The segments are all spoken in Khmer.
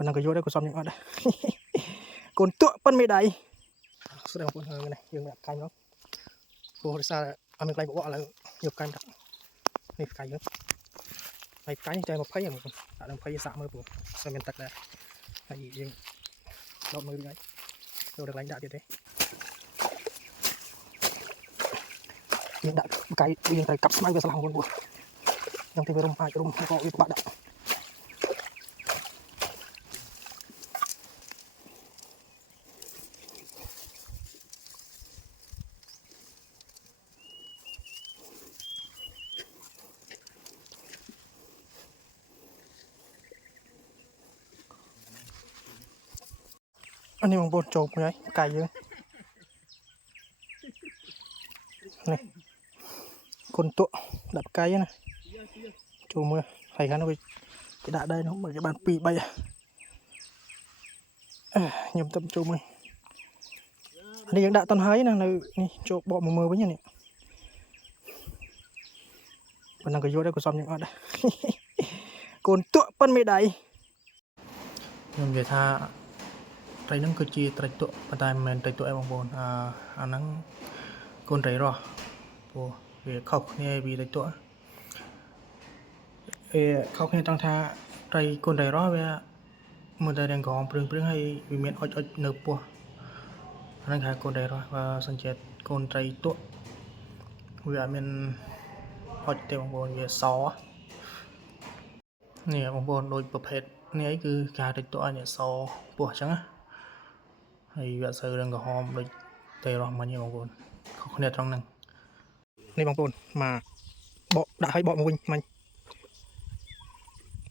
ប៉ុណ្ណឹងក៏យកដែរក៏សំយ៉ាងអត់ដែរកូនទក់ប៉ុនមេដៃស្ដីបងប្អូននេះយើងដាក់កាញ់មកព្រោះដោយសារអត់មានកន្លែងបកឥឡូវយកកាញ់ដាក់នេះកាញ់យើងហើយកាញ់ចែ20ហ្នឹងបងប្អូនដាក់20សាក់មើលព្រោះស្មានទឹកដែរហើយយើងដកមើលវិញហើយចូលដល់កន្លែងដាក់ទៀតទេយើងដាក់កាយយើងត្រូវកាប់ស្មៅវាស្លាប់បងប្អូនយ៉ាងទីវារុំអាចរុំក៏វាបាក់ដាក់อันนี้បងប្អូនចូលមួយហើយកាយយើងនេះកូនទក់ដាក់កាយណាចូលមើលហើយខាងនោះវាដាក់ដែរនោះមើលគេបាន2 3ខ្ញុំទៅចូលមើលនេះយើងដាក់តន់ហើយណានៅនេះចូលបកមកមើលវិញនេះប៉ុណ្ណឹងក៏យកដែរក៏សំយ៉ាងអត់ដែរកូនទក់ប៉ុនមេដៃខ្ញុំនិយាយថាត្រីហ្នឹងគឺជាត្រីទក់ប៉ុន្តែមិនមែនត្រីទក់ឯងបងប្អូនអាហ្នឹងកូនត្រីរស់ព្រោះវាខុសគ្នាពីត្រីទក់ខុសគ្នាត្រង់ថាត្រីកូនត្រីរស់វាមើលតែរាងក្រហមព្រឹងហើយវាមានអុចនៅពោះអាហ្នឹងគេហៅកូនត្រីរស់បើសង្កេតកូនត្រីទក់វាអត់មានអុចទេបងប្អូនវាសនេះបងប្អូនដូចប្រភេទនេះអីគឺគេហៅត្រីទក់ឲ្យសពោះអញ្ចឹងណាហើយវាអត់សូវរឹងក្រហមដូចត្រីរស់មិញទេបងប្អូនខុសគ្នាត្រង់ហ្នឹងនេះបងប្អូនមកបកដាក់ឲ្យបកមកវិញមិញ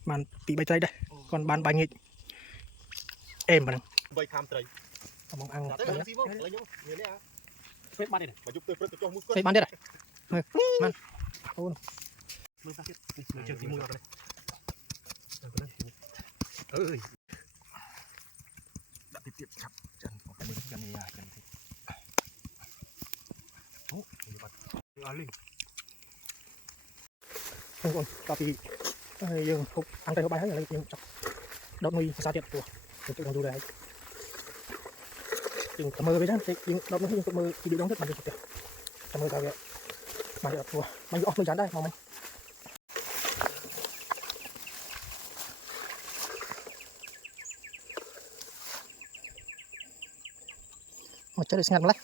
បាន2 3ត្រីដែរគាត់បានបាញ់ងាកអេមប៉ុណ្ណឹង3ខាំត្រីបងអាំងទៅស៊ីមកឡើយខ្ញុំមាននេះពេលបាននេះបើយប់ទៅព្រឹកទៅចុះមួយគាត់បានទៀតមើលបានអូនមើលតាទៀតមើលជើងទី1អត់ទេអើយដាក់ទៀតឆាប់ចាន់មើលចាន់នេះចាន់តិចអូយបាត់អស់លីបងប្អូនតពីយើងហូបអាំងទៅហូបបាយហើយឥឡូវយើងចាប់ដុតមួយភាសាទៀតព្រោះយើងជួយយូរដែរហើយយើងទៅមើលវាដែរយើងដុតនោះយើងទៅមើលវីដេអូដងទៀតបានទៅទៀតទៅមើលតើវាបានអត់ព្រោះបានអស់មួយចានដែរមកមិញមកចេះស្ងាត់ម្លេះ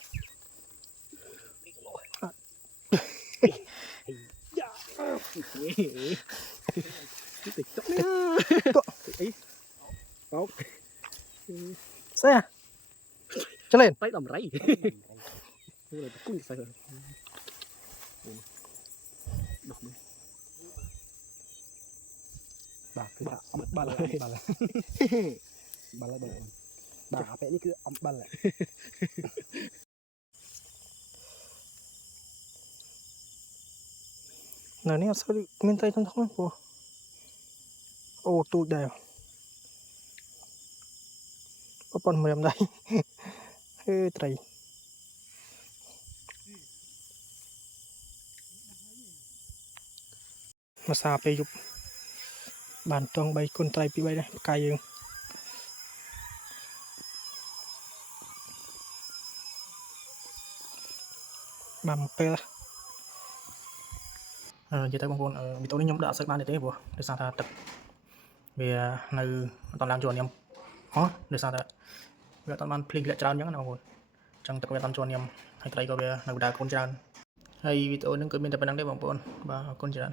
តិចតុកអីបោកស្អីចលេនទៅដំរៃទៅគុញស្អីដោះមើលបាទគឺអំបិលបាល់បាទអាប៉ែនេះគឺអំបិលនៅនេះអត់ស្គាល់មានត្រីធំៗទេព្រោះអូទូចដែរប៉ុណ្ណឹងមិនដែរត្រីមកសាពេលយប់បានតង3គុណត្រី2 3ដែរកាយយើងបានពេលនិយាយទៅបងប្អូនវីដេអូនេះខ្ញុំដាក់អត់សូវបានទេព្រោះដោយសារថាទឹកវានៅអត់ឡើងជួនញ៉ាំដោយសារតែវាអត់បានភ្លៀងធ្លាក់ច្រើនអញ្ចឹងណាបងប្អូនអញ្ចឹងទឹកវាអត់ជួនញ៉ាំហើយត្រីក៏វានៅដើរកូនច្រើនហើយវីដេអូនេះគឺមានតែប៉ុណ្្នឹងទេបងប្អូនបាទអរគុណច្រើន